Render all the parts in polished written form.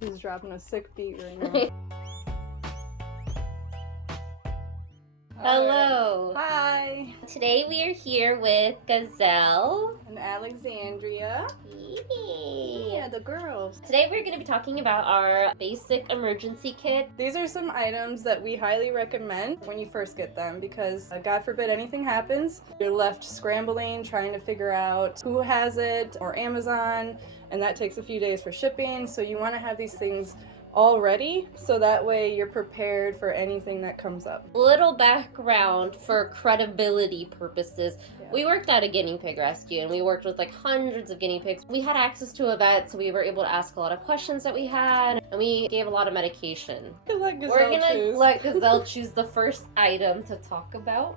He's dropping a sick beat right now. Hello. Right. Hi. Today we are here with Gazelle and Alexandria. Yeah, the girls. Today we're going to be talking about our basic emergency kit. These are some items that we highly recommend when you first get them because God forbid anything happens. You're left scrambling, trying to figure out who has it or Amazon, and that takes a few days for shipping. So you want to have these things all ready so that way you're prepared for anything that comes up. Little background for credibility purposes. Yeah. We worked at a guinea pig rescue and we worked with like hundreds of guinea pigs. We had access to a vet, so we were able to ask a lot of questions that we had, and we gave a lot of medication. We're gonna let Gazelle choose the first item to talk about.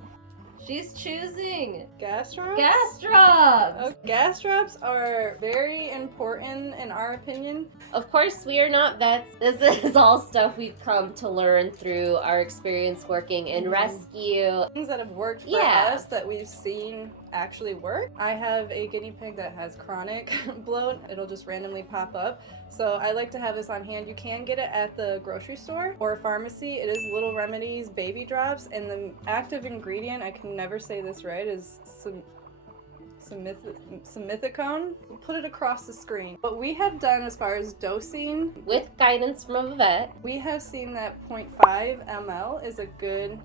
She's choosing gas drops. Gas drops! Okay. Gas drops are very important in our opinion. Of course, we are not vets. This is all stuff we've come to learn through our experience working in rescue. Things that have worked for us that we've seen actually work. I have a guinea pig that has chronic bloat. It'll just randomly pop up. So I like to have this on hand. You can get it at the grocery store or a pharmacy. It is Little Remedies baby drops, and the active ingredient, I can never say this right, is simethicone. Put it across the screen. What we have done as far as dosing, with guidance from a vet, we have seen that 0.5 ml is a good...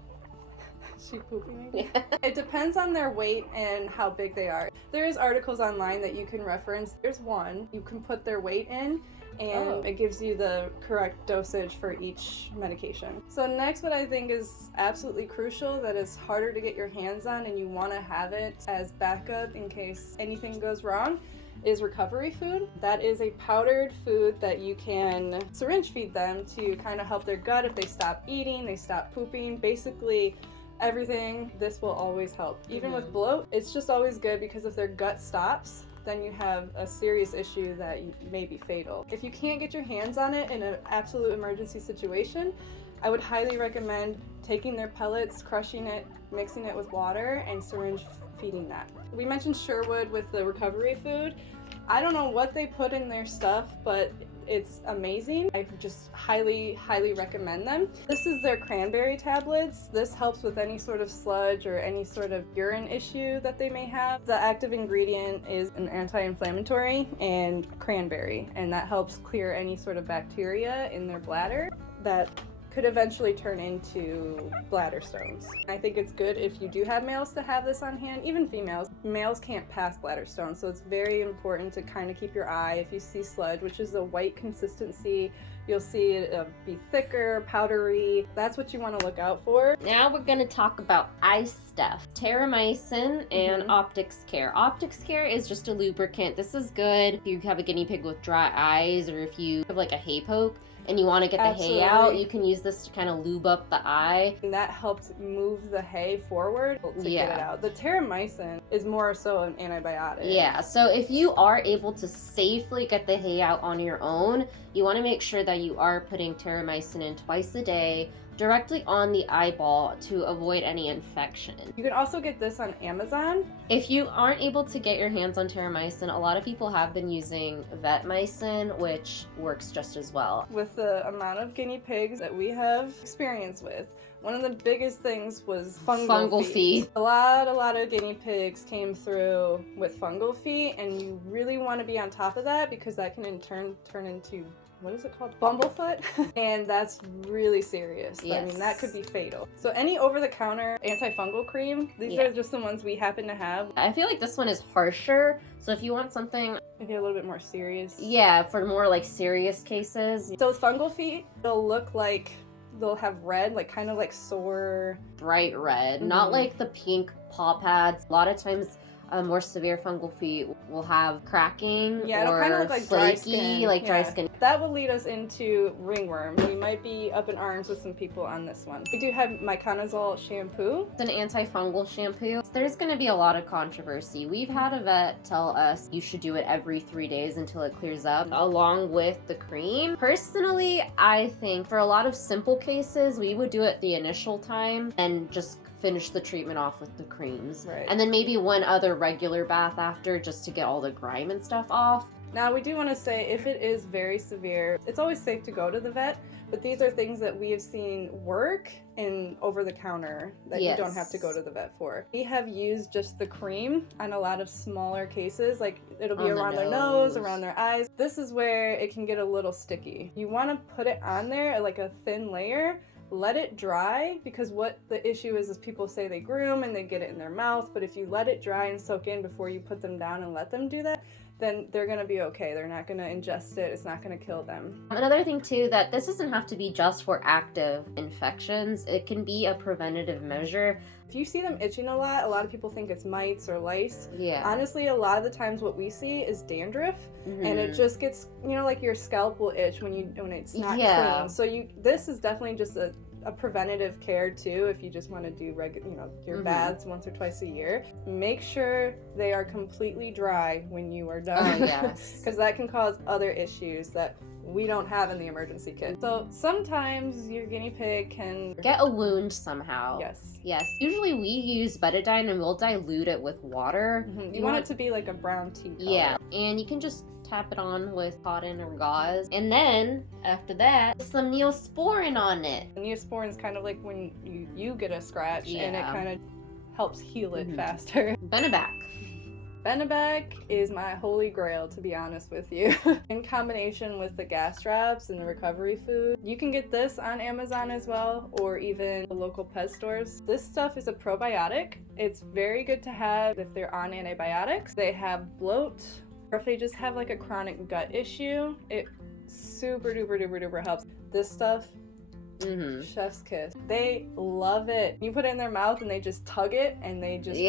She pooping again? Yeah. It depends on their weight and how big they are. There's articles online that you can reference. There's one. You can put their weight in and it gives you the correct dosage for each medication. So next, what I think is absolutely crucial that is harder to get your hands on and you want to have it as backup in case anything goes wrong is recovery food. That is a powdered food that you can syringe feed them to kind of help their gut if they stop eating, they stop pooping. Basically, everything, this will always help. Even with bloat, it's just always good because if their gut stops, then you have a serious issue that may be fatal. If you can't get your hands on it in an absolute emergency situation, I would highly recommend taking their pellets, crushing it, mixing it with water, and syringe feeding that. We mentioned Sherwood with the recovery food. I don't know what they put in their stuff, but it's amazing. I just highly recommend them. This is their cranberry tablets. This helps with any sort of sludge or any sort of urine issue that they may have. The active ingredient is an anti-inflammatory and cranberry, and that helps clear any sort of bacteria in their bladder that could eventually turn into bladder stones. I think it's good if you do have males to have this on hand, even females. Males can't pass bladder stones, so it's very important to kind of keep your eye. If you see sludge, which is a white consistency, you'll see it be thicker, powdery. That's what you want to look out for. Now we're going to talk about eye stuff. Terramycin and Optics Care. Optics Care is just a lubricant. This is good if you have a guinea pig with dry eyes, or if you have like a hay poke and you want to get the hay out, you can use this to kind of lube up the eye. And that helps move the hay forward to get it out. The terramycin is more so an antibiotic. Yeah, so if you are able to safely get the hay out on your own, you want to make sure that you are putting terramycin in twice a day, directly on the eyeball to avoid any infection. You can also get this on Amazon. If you aren't able to get your hands on terramycin, a lot of people have been using vetmycin, which works just as well. With the amount of guinea pigs that we have experience with, one of the biggest things was fungal feet. A lot of guinea pigs came through with fungal feet, and you really want to be on top of that because that can in turn turn into, what is it called? Bumblefoot. And that's really serious. Yes. I mean, that could be fatal. So any over-the-counter antifungal cream, these are just the ones we happen to have. I feel like this one is harsher, so if you want something maybe a little bit more serious. Yeah, for more like serious cases. So with fungal feet, they'll look like they'll have red, like kind of like sore. Bright red, not like the pink paw pads. A lot of times more severe fungal feet will have cracking, yeah, it'll kind of look like flaky, dry skin. That will lead us into ringworm. We might be up in arms with some people on this one. We do have Antifungal Shampoo. It's an antifungal shampoo. There's going to be a lot of controversy. We've had a vet tell us you should do it every 3 days until it clears up, along with the cream. Personally, I think for a lot of simple cases, we would do it the initial time and just finish the treatment off with the creams. Right. And then maybe one other regular bath after, just to get all the grime and stuff off. Now, we do want to say if it is very severe, it's always safe to go to the vet, but these are things that we have seen work in over the counter that you don't have to go to the vet for. We have used just the cream on a lot of smaller cases, like it'll be around their nose, around their eyes. This is where it can get a little sticky. You want to put it on there like a thin layer, let it dry, because what the issue is people say they groom and they get it in their mouth, but if you let it dry and soak in before you put them down and let them do that, then they're going to be okay. They're not going to ingest it. It's not going to kill them. Another thing too, that this doesn't have to be just for active infections. It can be a preventative measure. If you see them itching a lot of people think it's mites or lice. Yeah. Honestly, a lot of the times what we see is dandruff, and it just gets, like your scalp will itch when it's not clean. So this is definitely just a preventative care too. If you just want to do your baths once or twice a year, make sure they are completely dry when you are done. Oh, yes. Because that can cause other issues that we don't have in the emergency kit. So sometimes your guinea pig can get a wound somehow. Yes. Usually we use Betadine and we'll dilute it with water. You want it to be like a brown tea color. Yeah, and you can just tap it on with cotton or gauze, and then after that, some Neosporin on it. The Neosporin is kind of like when you get a scratch, and it kind of helps heal it faster. Benevac. Benevac is my holy grail, to be honest with you. In combination with the gas straps and the recovery food. You can get this on Amazon as well, or even the local pet stores. This stuff is a probiotic. It's very good to have if they're on antibiotics. They have bloat, or if they just have like a chronic gut issue. It super duper helps. This stuff, chef's kiss. They love it. You put it in their mouth and they just tug it, and they just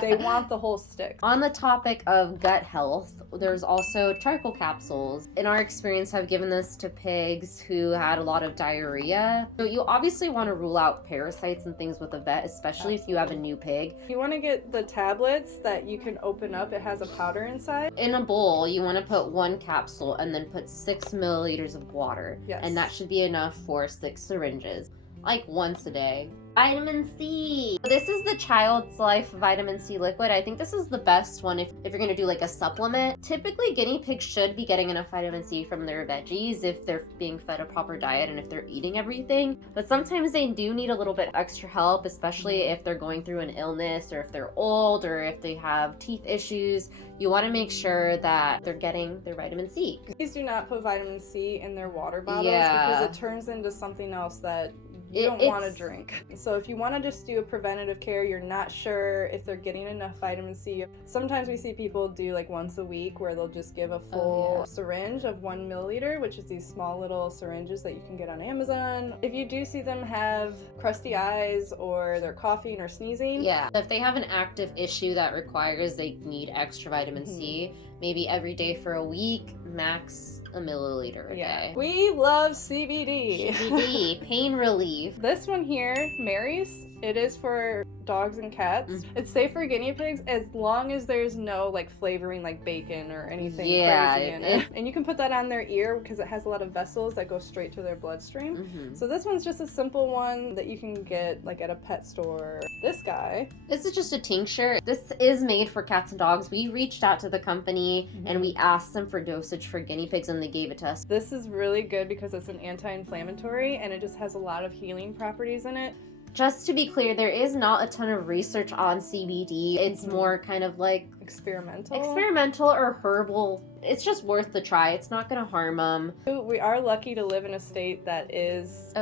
they want the whole stick. On the topic of gut health, there's also charcoal capsules. In our experience, have given this to pigs who had a lot of diarrhea. So you obviously want to rule out parasites and things with a vet, especially if you have a new pig. You want to get the tablets that you can open up. It has a powder inside. In a bowl, you want to put 1 capsule and then put 6 milliliters of water. Yes. And that should be enough for 6 syringes, like once a day. Vitamin C. This is the Child's Life vitamin C liquid. I think this is the best one if you're going to do like a supplement. Typically, guinea pigs should be getting enough vitamin C from their veggies if they're being fed a proper diet and if they're eating everything. But sometimes they do need a little bit extra help, especially if they're going through an illness or if they're old or if they have teeth issues. You want to make sure that they're getting their vitamin C. Please do not put vitamin C in their water bottles because it turns into something else that you don't want to drink. So if you want to just do a preventative care, you're not sure if they're getting enough vitamin C. Sometimes we see people do like once a week where they'll just give a full syringe of 1 milliliter, which is these small little syringes that you can get on Amazon. If you do see them have crusty eyes or they're coughing or sneezing. Yeah, if they have an active issue that requires they need extra vitamin C, maybe every day for a week, max a milliliter a day. We love CBD. CBD Pain Relief. This one here, Mary's, it is for dogs and cats. It's safe for guinea pigs as long as there's no like flavoring like bacon or anything crazy in it. And you can put that on their ear because it has a lot of vessels that go straight to their bloodstream. So this one's just a simple one that you can get like at a pet store. This guy. This is just a tincture. This is made for cats and dogs. We reached out to the company and we asked them for dosage for guinea pigs and they gave it to us. This is really good because it's an anti-inflammatory and it just has a lot of healing properties in it. Just to be clear, there is not a ton of research on CBD. It's more kind of like experimental or herbal. It's just worth the try. It's not going to harm them. We are lucky to live in a state that is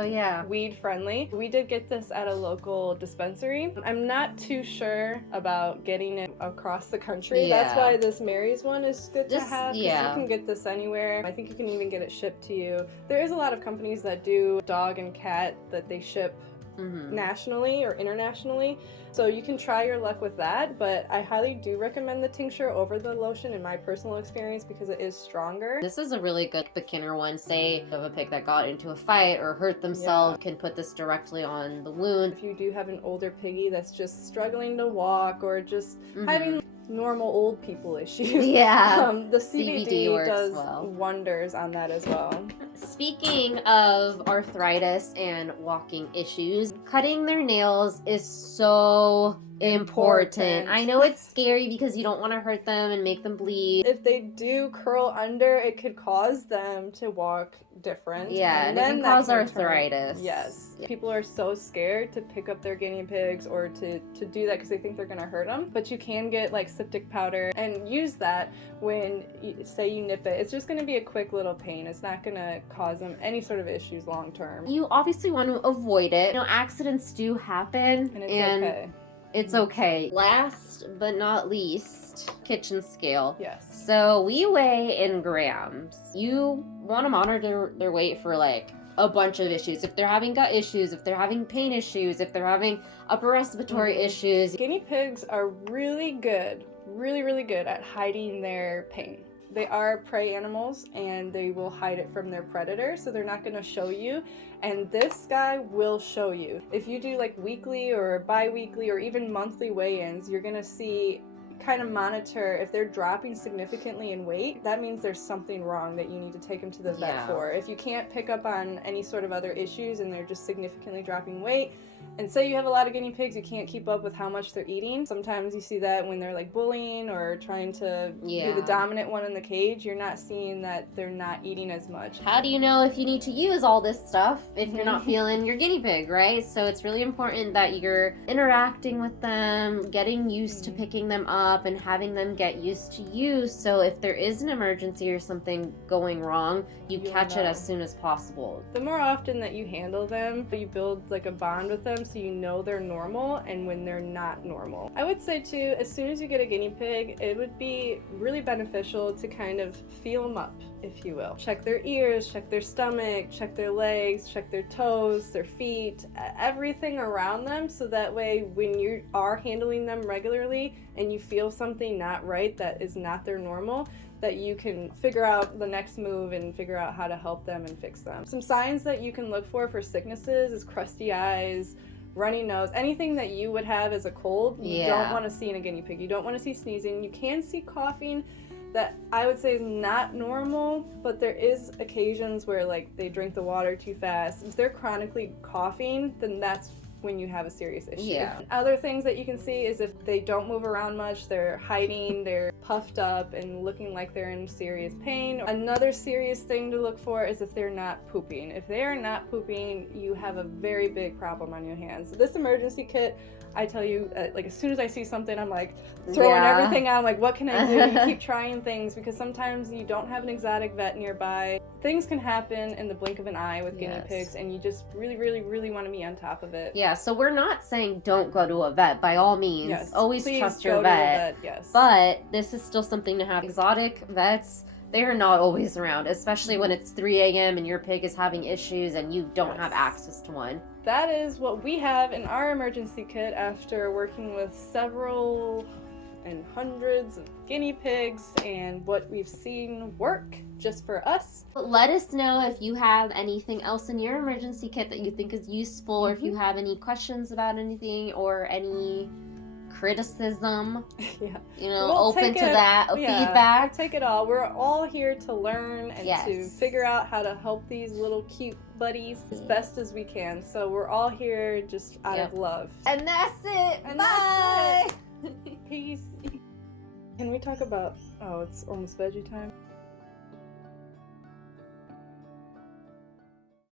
weed friendly. We did get this at a local dispensary. I'm not too sure about getting it across the country. That's why this Mary's one is good to have, because you can get this anywhere. I think you can even get it shipped to you. There is a lot of companies that do dog and cat that they ship nationally or internationally, so you can try your luck with that, but I highly do recommend the tincture over the lotion in my personal experience because it is stronger. This is a really good beginner one. Say you have a pig that got into a fight or hurt themselves, can put this directly on the wound. If you do have an older piggy that's just struggling to walk or just having normal old people issues, the CBD does wonders on that as well. Speaking of arthritis and walking issues, cutting their nails is so important. I know it's scary because you don't want to hurt them and make them bleed. If they do curl under, it could cause them to walk different. Yeah, and it can cause arthritis. Yes. People are so scared to pick up their guinea pigs or to do that because they think they're going to hurt them. But you can get like septic powder and use that when, say you nip it. It's just going to be a quick little pain. It's not going to cause them any sort of issues long term. You obviously want to avoid it. You know, accidents do happen. And it's okay. It's okay. Last but not least, kitchen scale. Yes. So we weigh in grams. You want to monitor their weight for like a bunch of issues. If they're having gut issues, if they're having pain issues, if they're having upper respiratory issues. Guinea pigs are really good at hiding their pain. They are prey animals and they will hide it from their predator, so they're not going to show you. And this guy will show you. If you do like weekly or bi-weekly or even monthly weigh-ins, you're going to see, kind of monitor if they're dropping significantly in weight. That means there's something wrong that you need to take them to the vet for. If you can't pick up on any sort of other issues and they're just significantly dropping weight, and say you have a lot of guinea pigs, you can't keep up with how much they're eating. Sometimes you see that when they're like bullying or trying to be the dominant one in the cage, you're not seeing that they're not eating as much. How do you know if you need to use all this stuff if you're not feeling your guinea pig, right? So it's really important that you're interacting with them, getting used to picking them up and having them get used to you. So if there is an emergency or something going wrong, you catch it as soon as possible. The more often that you handle them, you build like a bond with them so you know they're normal and when they're not normal. I would say too, as soon as you get a guinea pig, it would be really beneficial to kind of feel them up, if you will. Check their ears, check their stomach, check their legs, check their toes, their feet, everything around them, so that way when you are handling them regularly and you feel something not right that is not their normal, that you can figure out the next move and figure out how to help them and fix them. Some signs that you can look for sicknesses is crusty eyes, runny nose, anything that you would have as a cold, you don't want to see in a guinea pig. You don't want to see sneezing. You can see coughing that I would say is not normal, but there is occasions where like they drink the water too fast. If they're chronically coughing, then that's when you have a serious issue. Other things that you can see is if they don't move around much, they're hiding, they're puffed up and looking like they're in serious pain. Another serious thing to look for is if they're not pooping. If they are not pooping, you have a very big problem on your hands. This emergency kit, I tell you, like as soon as I see something, I'm like throwing everything out. I'm like, what can I do? You keep trying things because sometimes you don't have an exotic vet nearby. Things can happen in the blink of an eye with guinea pigs, and you just really want to be on top of it. Yeah, so we're not saying don't go to a vet by all means. Yes, always please trust your go vet. To the vet. Yes. But this is still something to have. Exotic vets, they are not always around, especially when it's 3 a.m. and your pig is having issues and you don't have access to one. That is what we have in our emergency kit after working with several and hundreds of guinea pigs and what we've seen work just for us. Let us know if you have anything else in your emergency kit that you think is useful, or if you have any questions about anything or any criticism. You know, we'll open to that feedback. Take it all. We're all here to learn and to figure out how to help these little cute buddies as best as we can. So we're all here just out of love. And that's it. And bye. That's it. Peace. Can we talk about, it's almost veggie time?